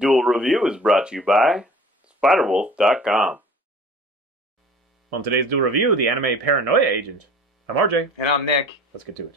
Duel Review is brought to you by SpiderWolf.com. On today's Duel Review, the anime Paranoia Agent. I'm RJ. And I'm Nick. Let's get to it.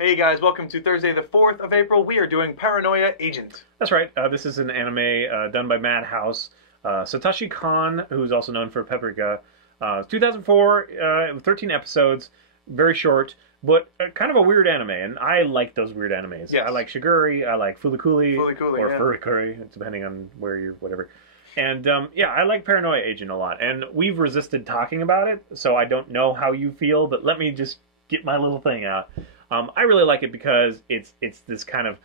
Hey guys, welcome to Thursday the 4th of April. We are doing Paranoia Agent. That's right. This is an anime done by Madhouse. Satoshi Kon, who's also known for Paprika. 2004, 13 episodes, very short, but kind of a weird anime, and I like those weird animes. Yes. I like Shiguri, I like Fulikuli, or yeah. Furikuri, depending on where you're, whatever. And yeah, I like Paranoia Agent a lot, and we've resisted talking about it, so I don't know how you feel, but let me just get my little thing out. I really like it because it's this kind of,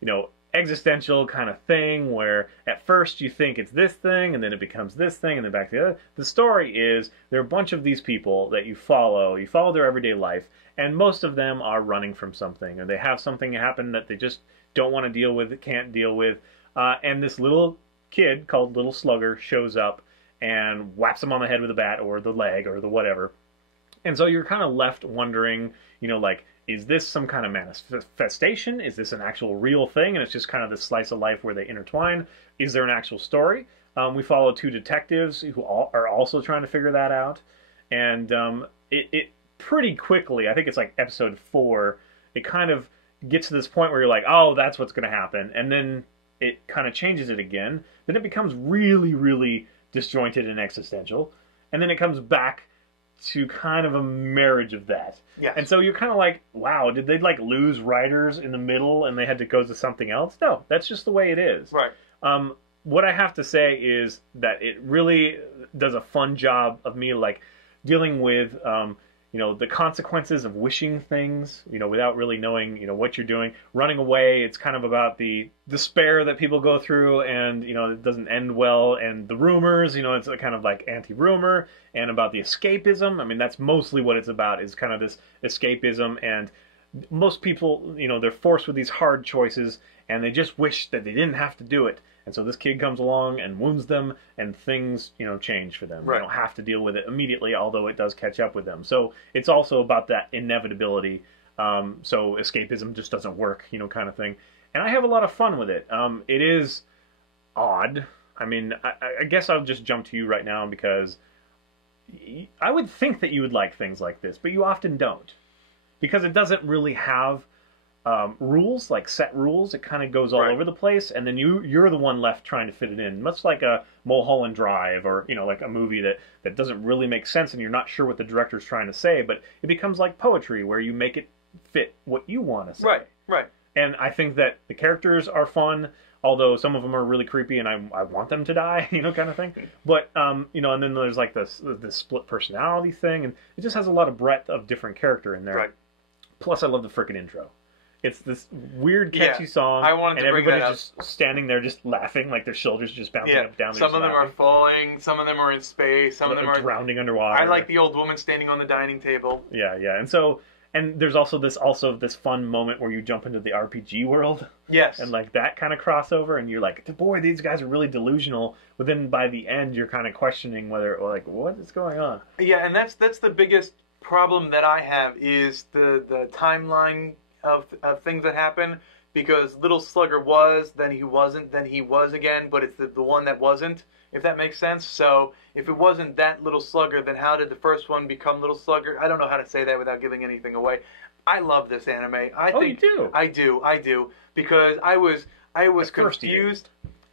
you know, existential kind of thing where at first you think it's this thing and then it becomes this thing and then back to the other. The story is there are a bunch of these people that you follow their everyday life, and most of them are running from something, or they have something happen that they just don't want to deal with, can't deal with, and this little kid called Little Slugger shows up and whaps them on the head with a bat or the leg or the whatever. And so you're kind of left wondering, you know, like, is this some kind of manifestation? Is this an actual real thing? And it's just kind of this slice of life where they intertwine. Is there an actual story? We follow two detectives who are also trying to figure that out. And it pretty quickly, I think it's like episode 4, it kind of gets to this point where you're like, oh, that's what's going to happen. And then it kind of changes it again. Then it becomes really, really disjointed and existential. And then it comes back to kind of a marriage of that. Yes. And so you're kind of like, wow, did they like lose writers in the middle and they had to go to something else? No, that's just the way it is. Right. What I have to say is that it really does a fun job of me like dealing with, you know, the consequences of wishing things, you know, without really knowing, you know, what you're doing. Running away, it's kind of about the despair that people go through, and, you know, it doesn't end well, and the rumors, you know, it's a kind of like anti-rumor, and about the escapism. I mean, that's mostly what it's about, is kind of this escapism, and most people, you know, they're forced with these hard choices, and they just wish that they didn't have to do it. And so this kid comes along and wounds them, and things, you know, change for them. Right. They don't have to deal with it immediately, although it does catch up with them. So it's also about that inevitability. So escapism just doesn't work, you know, kind of thing. And I have a lot of fun with it. It is odd. I mean, I guess I'll just jump to you right now because I would think that you would like things like this, but you often don't. Because it doesn't really have rules, like set rules. It kind of goes all over the place, and then you're the one left trying to fit it in. Much like a Mulholland Drive, or, you know, like a movie that doesn't really make sense and you're not sure what the director's trying to say, but it becomes like poetry where you make it fit what you want to say. Right, right. And I think that the characters are fun, although some of them are really creepy and I want them to die, you know, kind of thing. But, you know, and then there's like this split personality thing, and it just has a lot of breadth of different character in there. Right. Plus, I love the frickin' intro. It's this weird, catchy song, I wanted to and bring that everybody's just standing there, just laughing, like their shoulders just bouncing up down. Some of them are falling, some of them are in space, some of them are drowning underwater. I like the old woman standing on the dining table. Yeah, yeah, and so, and there's also this fun moment where you jump into the RPG world. Yes. And like that kind of crossover, and you're like, boy, these guys are really delusional. But then by the end, you're kind of questioning whether, like, what is going on? Yeah, and that's the biggest problem that I have is the timeline of things that happen, because Little Slugger was, then he wasn't, then he was again, but it's the one that wasn't, if that makes sense. So if it wasn't that Little Slugger, then how did the first one become Little Slugger? I don't know how to say that without giving anything away. I love this anime. You do? I do, because I was confused.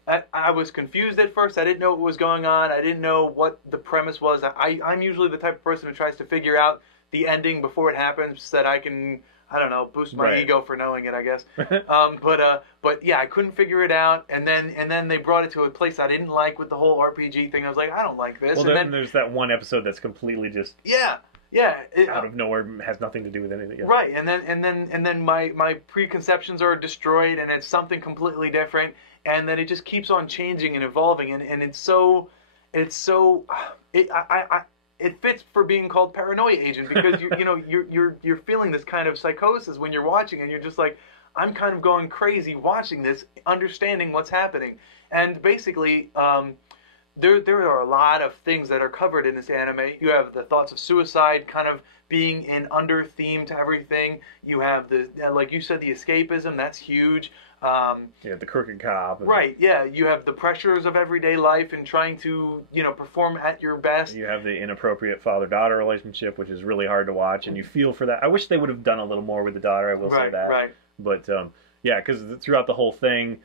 I was confused at first. I didn't know what was going on. I didn't know what the premise was. I'm usually the type of person who tries to figure out the ending before it happens so that I can, I don't know, boost my ego for knowing it, I guess. But yeah, I couldn't figure it out, and then they brought it to a place I didn't like with the whole RPG thing. I was like, I don't like this. Well, and then there's that one episode that's completely just out of nowhere, has nothing to do with anything. Yeah. Right, and then my preconceptions are destroyed, and it's something completely different, and then it just keeps on changing and evolving, and it's it fits for being called Paranoia Agent, because you're feeling this kind of psychosis when you're watching, and you're just like, I'm kind of going crazy watching this, understanding what's happening. And basically, there are a lot of things that are covered in this anime. You have the thoughts of suicide kind of being an under theme to everything. You have the, like you said, the escapism. That's huge. The crooked cop. Right, yeah. You have the pressures of everyday life and trying to, perform at your best. You have the inappropriate father-daughter relationship, which is really hard to watch, and you feel for that. I wish they would have done a little more with the daughter, I will say that. Right. But, yeah, because throughout the whole thing,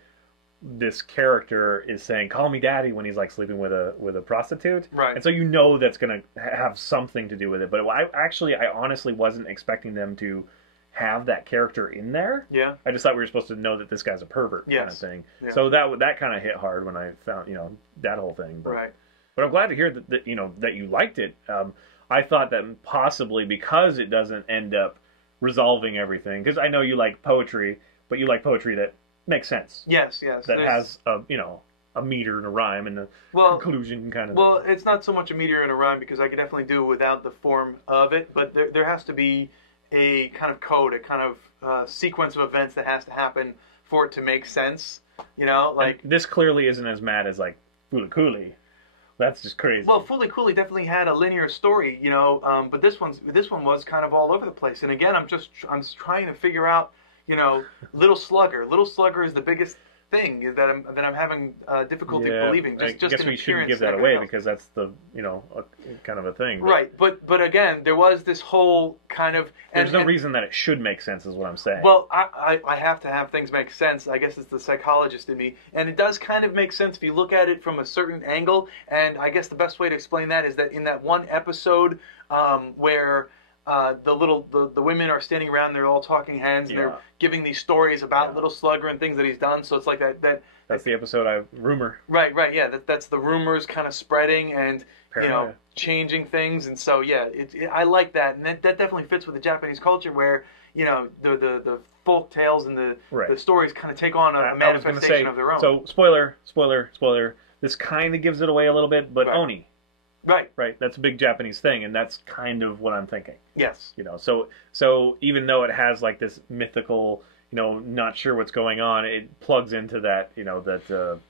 this character is saying, call me daddy, when he's like sleeping with a prostitute. Right. And so that's going to have something to do with it. But I honestly wasn't expecting them to have that character in there. Yeah. I just thought we were supposed to know that this guy's a pervert kind of thing. Yeah. So that kind of hit hard when I found, that whole thing. But, right. But I'm glad to hear that that you liked it. I thought that possibly because it doesn't end up resolving everything, because I know you like poetry, but you like poetry that makes sense. Yes. That has a meter and a rhyme and a conclusion kind of. Well, it's not so much a meter and a rhyme, because I could definitely do it without the form of it, but there has to be a kind of code, a kind of sequence of events that has to happen for it to make sense. Like and this clearly isn't as mad as like Fooly Cooly. That's just crazy. Well, Fooly Cooly definitely had a linear story, but this one was kind of all over the place. And again, I'm just trying to figure out, Little Slugger. Little Slugger is the biggest thing that I'm having difficulty believing. I guess we shouldn't give that away because that's the kind of a thing. But, right, but again, there was this whole kind of. There's no reason that it should make sense, is what I'm saying. Well, I have to have things make sense. I guess it's the psychologist in me, and it does kind of make sense if you look at it from a certain angle. And I guess the best way to explain that is that in that one episode where. The women are standing around, they're all talking heads, and they're giving these stories about Little Slugger and things that he's done. So it's like that's the episode rumor. Right, yeah. That's the rumors kind of spreading and Paranoia. Changing things, and so I like that, and that definitely fits with the Japanese culture where the folk tales and the stories kind of take on a manifestation of their own. So spoiler. This kind of gives it away a little bit, but Oni. Right. That's a big Japanese thing, and that's kind of what I'm thinking. Yes. So even though it has like this mythical, not sure what's going on, it plugs into that, that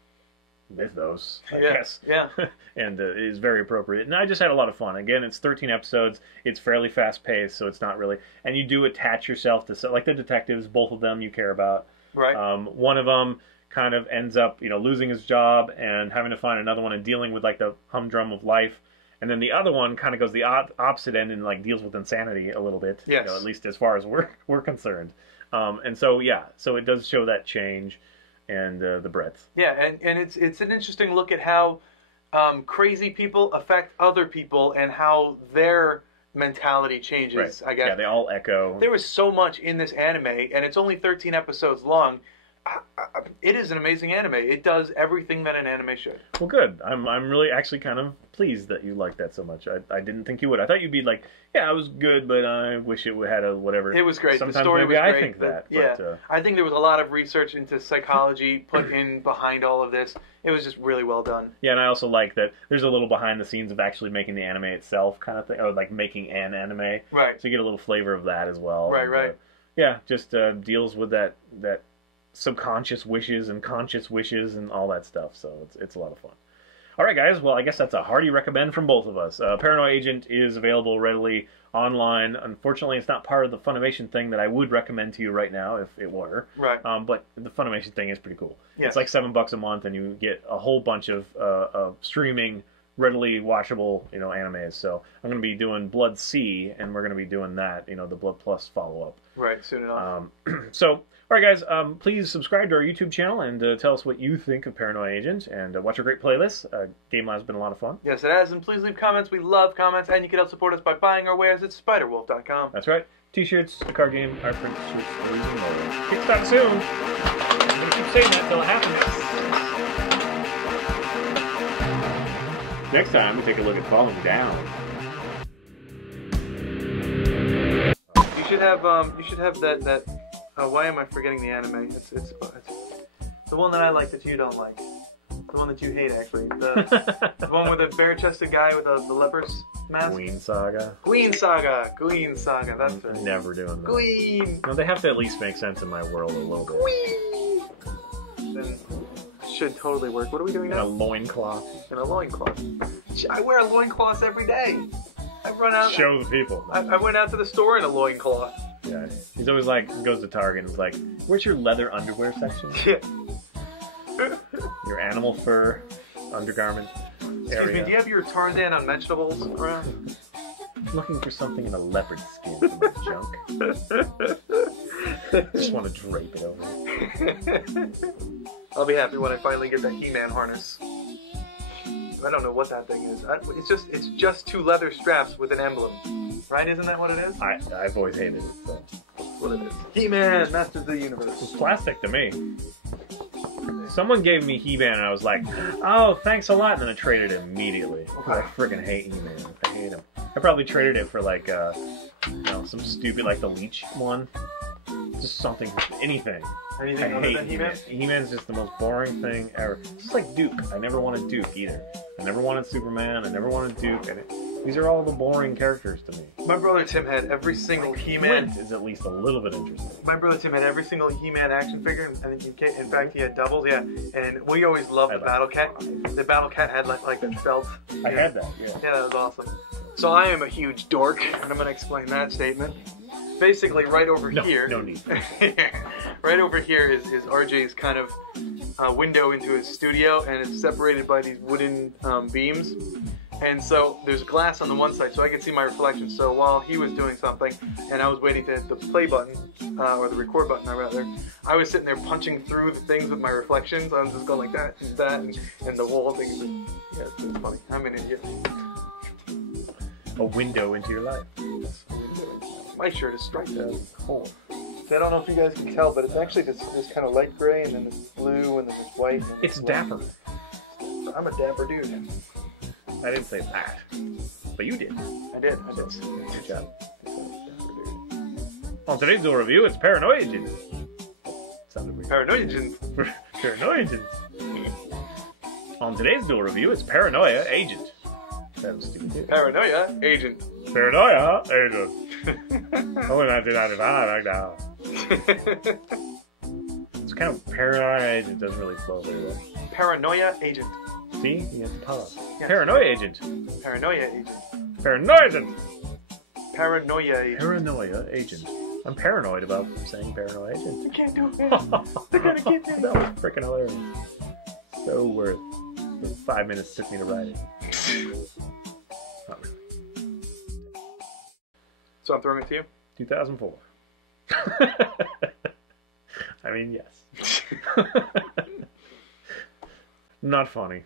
mythos, I guess. Yeah. And it is very appropriate. And I just had a lot of fun. Again, it's 13 episodes. It's fairly fast paced, so it's not really. And you do attach yourself to, like the detectives, both of them you care about. Right. One of them kind of ends up, losing his job and having to find another one and dealing with like the humdrum of life. And then the other one kind of goes the opposite end and like deals with insanity a little bit. Yes. At least as far as we're concerned. And so so it does show that change and the breadth. Yeah, and it's an interesting look at how crazy people affect other people and how their mentality changes. Right. I guess. Yeah, they all echo. There was so much in this anime, and it's only 13 episodes long. It is an amazing anime. It does everything that an anime should. Well, good. I'm really actually kind of pleased that you like that so much. I didn't think you would. I thought you'd be like, yeah, it was good, but I wish it had a whatever. It was great. Sometimes the story maybe was great. I think that. Yeah, but, I think there was a lot of research into psychology put in behind all of this. It was just really well done. Yeah, and I also like that there's a little behind the scenes of actually making the anime itself kind of thing, or like making an anime. Right. So you get a little flavor of that as well. Right, and, right. Yeah, just deals with that subconscious wishes and conscious wishes and all that stuff. So it's a lot of fun. All right, guys. Well, I guess that's a hearty recommend from both of us. Paranoia Agent is available readily online. Unfortunately, it's not part of the Funimation thing that I would recommend to you right now if it were. Right. But the Funimation thing is pretty cool. Yes. It's like $7 a month, and you get a whole bunch of streaming, readily watchable, animes. So I'm going to be doing Blood C, and we're going to be doing that, the Blood Plus follow-up. Right, soon enough. So, all right, guys, please subscribe to our YouTube channel and tell us what you think of Paranoia Agent, and watch our great playlists. Game Live's been a lot of fun. Yes, it has, and please leave comments. We love comments, and you can help support us by buying our wares at spiderwolf.com. That's right. T-shirts, the card game, art prints, shirts, and more. Kickstart soon. I'm going to keep saying that until it happens. Next time, we take a look at Falling Down. You should have that. Why am I forgetting the anime? It's the one that I like that you don't like. The one that you hate, actually. The one with the bare-chested guy with the leper's mask. Queen Saga. Queen Saga. Queen Saga. That's right. Never doing that. Queen. No, they have to at least make sense in my world a little bit. Queen. Then should totally work. What are we doing In a now? loincloth. In a loincloth. I wear a loincloth every day. I run out. Show the people. I went out to the store in a loincloth. Yeah. He's always like, goes to Target and is like, where's your leather underwear section? Yeah. Your animal fur undergarment Excuse area. me, do you have your Tarzan on vegetables around? Looking for something in a leopard skin for my junk. Just want to drape it over. I'll be happy when I finally get that He-Man harness. I don't know what that thing is. It's just two leather straps with an emblem. Right? Isn't that what it is? I've always hated it. So. That's what it is. He-Man, Masters of the It's Universe. plastic to me. Someone gave me He-Man and I was like, oh, thanks a lot, and then I traded it immediately. I freaking hate He-Man. I hate him. I probably traded it for like, some stupid, like the Leech one. Just something, anything. Anything I other hate than He-Man? He-Man's just the most boring thing ever. It's just like Duke. I never wanted Duke either. I never wanted Superman. I never wanted Duke. These are all the boring characters to me. My brother Tim had every single He-Man. Flint is at least a little bit interesting. My brother Tim had every single He-Man action figure. I think in fact he had doubles. Yeah, and we always loved the Battle Cat. The Battle Cat had like that belt. I had that. Yeah. Yeah, that was awesome. So I am a huge dork, and I'm going to explain that statement. Basically, right over here. No need. Right over here is RJ's kind of window into his studio, and it's separated by these wooden beams. And so there's glass on the one side, so I could see my reflection. So while he was doing something, and I was waiting to hit the play button, or the record button, rather, I was sitting there punching through the things with my reflections. I was just going like that and that, and the wall thing. Yeah, it's funny. I'm an idiot. A window into your life. My shirt is striped. Cool. So I don't know if you guys can tell, but it's actually this kind of light gray, and then this blue, and then this white. And It's this dapper. I'm a dapper dude. I didn't say that, but you did. I did. Good job. On today's Duel review, it's Paranoia Agent. Sounded weird. Paranoia Agent. Paranoia Agent. On today's Duel review, it's Paranoia Agent. That was stupid too. Paranoia Agent. Paranoia Agent. Only 1995 right now. It's kind of Paranoia Agent doesn't really flow very well. Paranoia Agent. See? You have to pause. Yes. Paranoia Agent. Paranoia Agent. Paranoia Agent. Paranoia Agent. Paranoia Agent. I'm paranoid about saying Paranoia Agent. You can't do it. They're gonna get me. That was freaking hilarious. So worth the 5 minutes it took me to write it. Not really. So I'm throwing it to you? 2004. I mean, yes. Not funny.